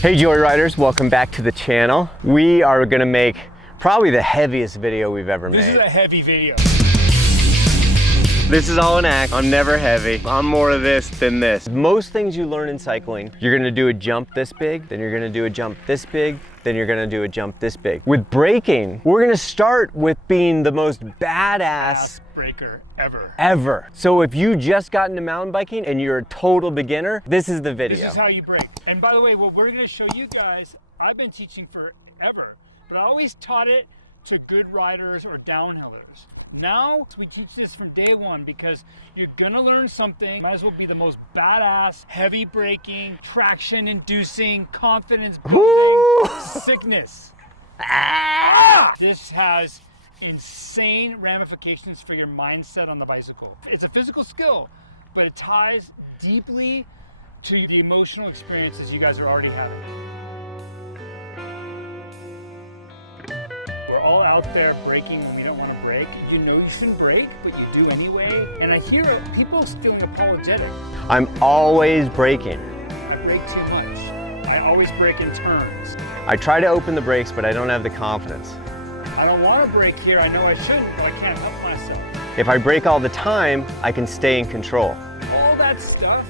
Hey Joyriders, welcome back to the channel. We are gonna make probably the heaviest video we've ever made. This is a heavy video. This is all an act. I'm never heavy. I'm more of this than this. Most things you learn in cycling, you're gonna do a jump this big, then you're gonna do a jump this big, then you're gonna do a jump this big. With braking, we're gonna start with being the most badass breaker ever. So if you just got into mountain biking and you're a total beginner, this is the video. This is how you brake. And by the way, what we're gonna show you guys, I've been teaching forever, but I always taught it to good riders or downhillers. Now we teach this from day one because you're gonna learn something. Might as well be the most badass, heavy braking, traction inducing, confidence building, sickness. This has insane ramifications for your mindset on the bicycle. It's a physical skill, but it ties deeply to the emotional experiences you guys are already having. We're all out there braking when we don't want to brake. You know you shouldn't brake, but you do anyway. And I hear people feeling apologetic. I'm always braking. I brake too much. I always brake in turns. I try to open the brakes, but I don't have the confidence. I don't want to brake here. I know I shouldn't, but I can't help myself. If I brake all the time, I can stay in control. All that stuff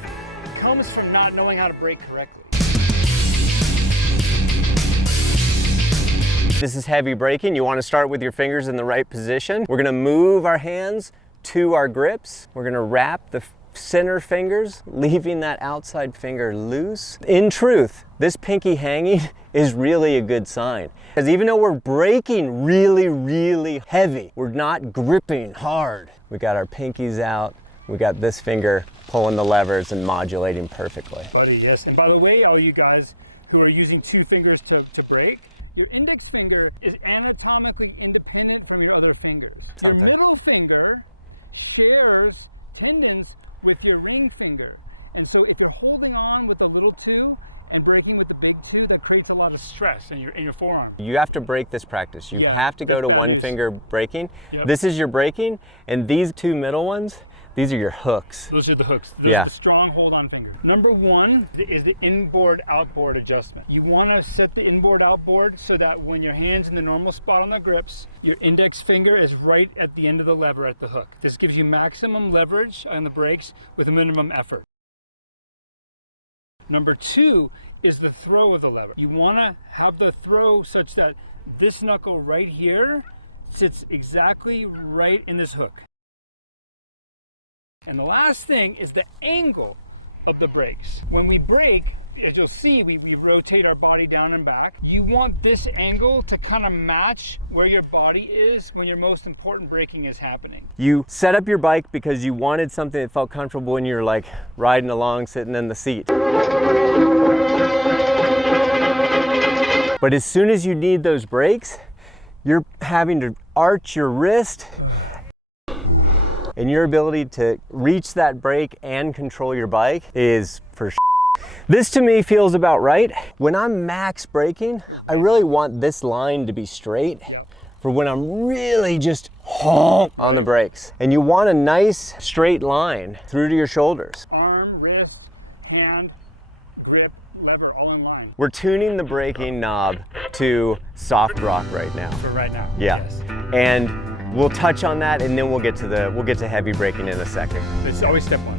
comes from not knowing how to brake correctly. This is heavy braking. You want to start with your fingers in the right position. We're going to move our hands to our grips. We're going to wrap the center fingers, leaving that outside finger loose. In truth, this pinky hanging is really a good sign. Because even though we're braking really, really heavy, we're not gripping hard. We got our pinkies out. We got this finger pulling the levers and modulating perfectly. Buddy, yes. And by the way, all you guys who are using two fingers to brake, your index finger is anatomically independent from your other fingers. Your middle finger shares tendons with your ring finger. And so if you're holding on with the little two and braking with the big two, that creates a lot of stress in your forearm. You have to break this practice. You have to go to one finger braking. Yep. This is your braking, and these two middle ones, these are your hooks. Those are the hooks. Those are the strong hold on finger. Number one is the inboard outboard adjustment. You want to set the inboard outboard so that when your hand's in the normal spot on the grips, your index finger is right at the end of the lever at the hook. This gives you maximum leverage on the brakes with a minimum effort. Number two is the throw of the lever. You want to have the throw such that this knuckle right here sits exactly right in this hook. And the last thing is the angle of the brakes. When we brake, as you'll see, we rotate our body down and back. You want this angle to kind of match where your body is when your most important braking is happening. You set up your bike because you wanted something that felt comfortable when you're like riding along, sitting in the seat. But as soon as you need those brakes, you're having to arch your wrist, and your ability to reach that brake and control your bike is for This to me feels about right. When I'm max braking, I really want this line to be straight for when I'm really just on the brakes. And you want a nice straight line through to your shoulders. Arm, wrist, hand, grip, lever, all in line. We're tuning the braking knob to soft rock right now. For right now. Yeah. Yes. And we'll touch on that, and then we'll get to heavy braking in a second. It's always step one.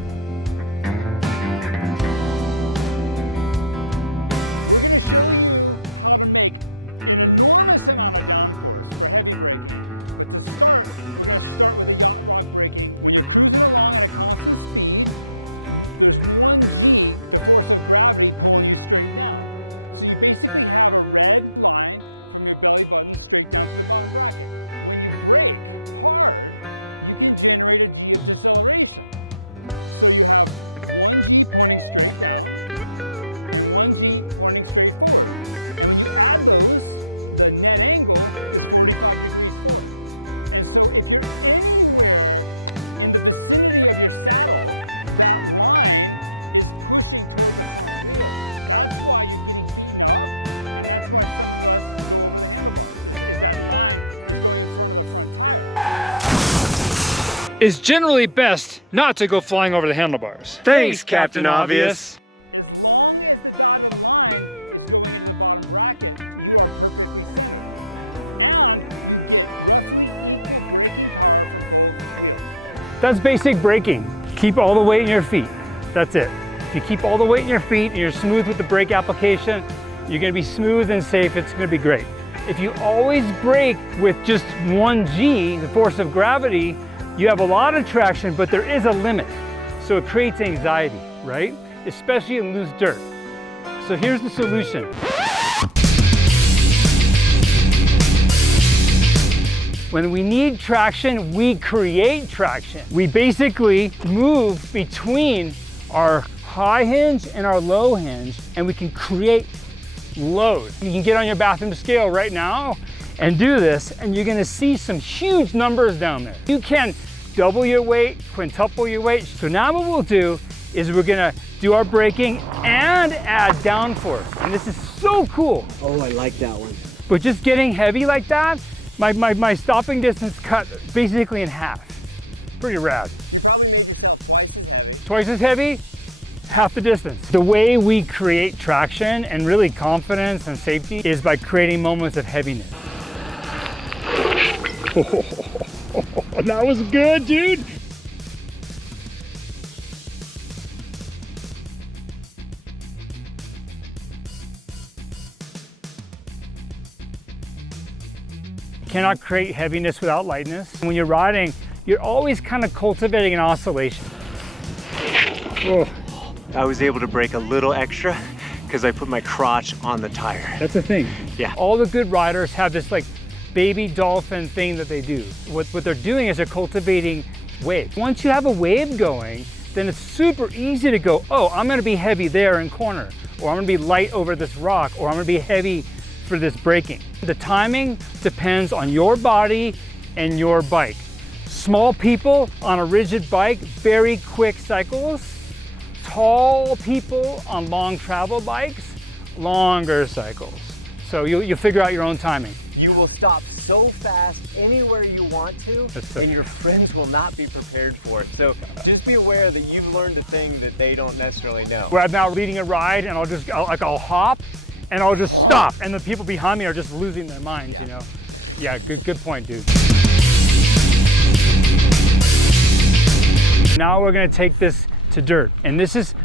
It's generally best not to go flying over the handlebars. Thanks, Captain Obvious. As long as That's basic braking. Keep all the weight in your feet. That's it. If you keep all the weight in your feet and you're smooth with the brake application, you're gonna be smooth and safe, it's gonna be great. If you always brake with just 1G, the force of gravity, you have a lot of traction, but there is a limit. So it creates anxiety, right? Especially in loose dirt. So here's the solution. When we need traction, we create traction. We basically move between our high hinge and our low hinge, and we can create load. You can get on your bathroom scale right now and do this, and you're gonna see some huge numbers down there. You can double your weight, quintuple your weight. So now what we'll do is we're gonna do our braking and add downforce. And this is so cool. Oh, I like that one. But just getting heavy like that, my stopping distance cut basically in half. Pretty rad. You probably need to stop twice as heavy. Twice as heavy, half the distance. The way we create traction and really confidence and safety is by creating moments of heaviness. That was good, dude. Cannot create heaviness without lightness. When you're riding, you're always kind of cultivating an oscillation. Oh. I was able to brake a little extra because I put my crotch on the tire. That's the thing. Yeah. All the good riders have this like baby dolphin thing that they do. What they're doing is they're cultivating waves. Once you have a wave going, then it's super easy to go, oh, I'm gonna be heavy there in corner, or I'm gonna be light over this rock, or I'm gonna be heavy for this braking. The timing depends on your body and your bike. Small people on a rigid bike, very quick cycles. Tall people on long travel bikes, longer cycles. So you'll figure out your own timing. You will stop so fast anywhere you want to, and your friends will not be prepared for it. So just be aware that you've learned a thing that they don't necessarily know. Where I'm now leading a ride and I'll hop and I'll just stop, and the people behind me are just losing their minds, you know? Yeah, good point, dude. Now we're gonna take this to dirt, and this is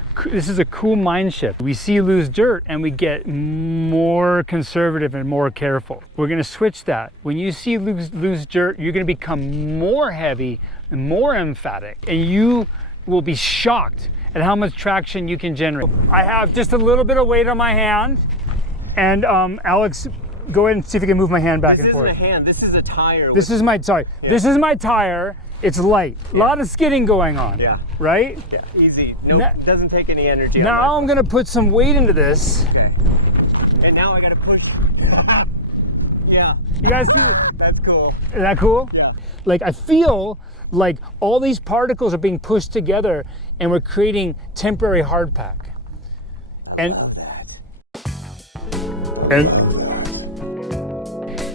a cool mind shift. We see loose dirt and we get more conservative and more careful. We're gonna switch that. When you see loose dirt, you're gonna become more heavy and more emphatic, and you will be shocked at how much traction you can generate. I have just a little bit of weight on my hand, and Alex, go ahead and see if you can move my hand back and forth. This isn't a hand, this is a tire. This is my tire. It's light. A lot of skidding going on. Yeah. Right? Yeah, easy. No, doesn't take any energy. Now I'm gonna put some weight into this. Okay. And now I gotta push. Yeah. You guys see this? That's cool. Is that cool? Yeah. Like, I feel like all these particles are being pushed together and we're creating temporary hard pack. I love that. And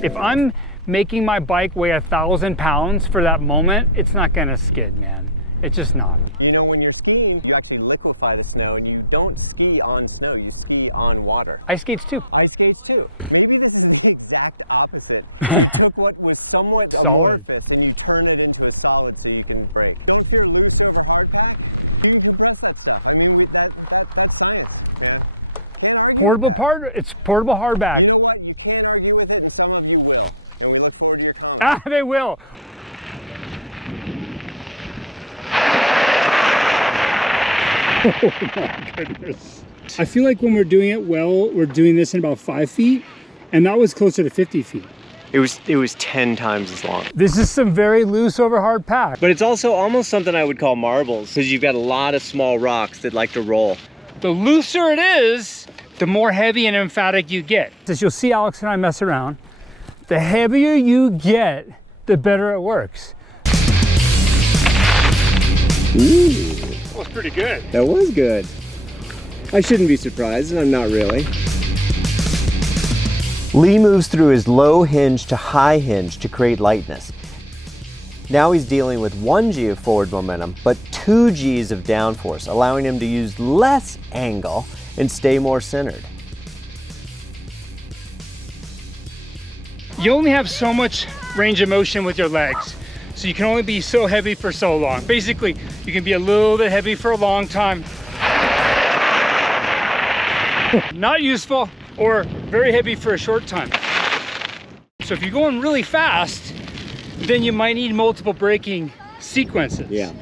if I'm making my bike weigh 1,000 pounds for that moment, it's not gonna skid, man. It's just not. You know, when you're skiing, you actually liquefy the snow, and you don't ski on snow, you ski on water. Ice skates too. Ice skates too. Maybe this is the exact opposite. You took what was somewhat solid amorphous and you turn it into a solid so you can brake. It's portable hardback. You know what? You can't argue with it, and some of you will. So we look forward to your comment. Ah, they will. Oh my goodness. I feel like when we're doing it well, we're doing this in about 5 feet, and that was closer to 50 feet. It was 10 times as long. This is some very loose over hard pack. But it's also almost something I would call marbles, because you've got a lot of small rocks that like to roll. The looser it is, the more heavy and emphatic you get. As you'll see Alex and I mess around, the heavier you get, the better it works. Ooh. That was pretty good. That was good. I shouldn't be surprised, and I'm not really. Lee moves through his low hinge to high hinge to create lightness. Now he's dealing with 1 G of forward momentum, but 2 Gs of downforce, allowing him to use less angle and stay more centered. You only have so much range of motion with your legs. So you can only be so heavy for so long. Basically, you can be a little bit heavy for a long time. Not useful, or very heavy for a short time. So if you're going really fast, then you might need multiple braking sequences. Yeah.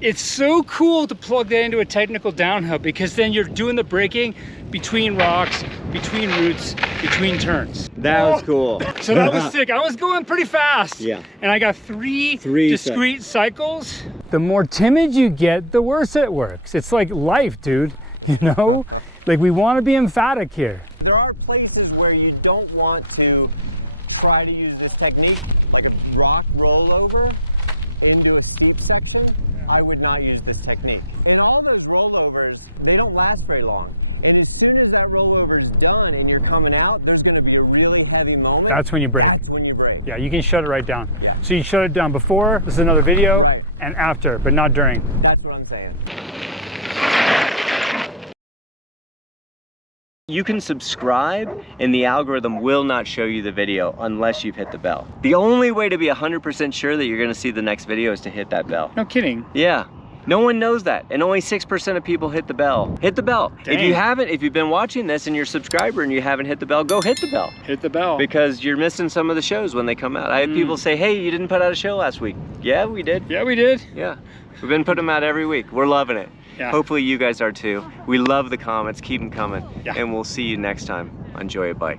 It's so cool to plug that into a technical downhill, because then you're doing the braking between rocks, between roots, between turns. That was cool. So that was sick. I was going pretty fast. Yeah. And I got three discrete cycles. The more timid you get, the worse it works. It's like life, dude. You know? Like, we want to be emphatic here. There are places where you don't want to try to use this technique, like a rock rollover into a steep section. I would not use this technique. And all those rollovers, they don't last very long. And as soon as that rollover is done and you're coming out, there's going to be a really heavy moment. That's when you brake. That's when you brake. Yeah, you can shut it right down. Yeah. So you shut it down before, this is another video, Right. and after, but not during. That's what I'm saying. You can subscribe and the algorithm will not show you the video unless you've hit the bell. The only way to be 100% sure that you're gonna see the next video is to hit that bell. No kidding. Yeah, no one knows that, and only 6% of people hit the bell. Hit the bell. Dang. If you've been watching this and you're a subscriber and you haven't hit the bell, go hit the bell. Hit the bell. Because you're missing some of the shows when they come out. I have people say, hey, you didn't put out a show last week. Yeah, we did. Yeah, we did. Yeah, we've been putting them out every week. We're loving it. Yeah. Hopefully you guys are too. We love the comments, keep them coming. Yeah. And we'll see you next time on Enjoy a Bike.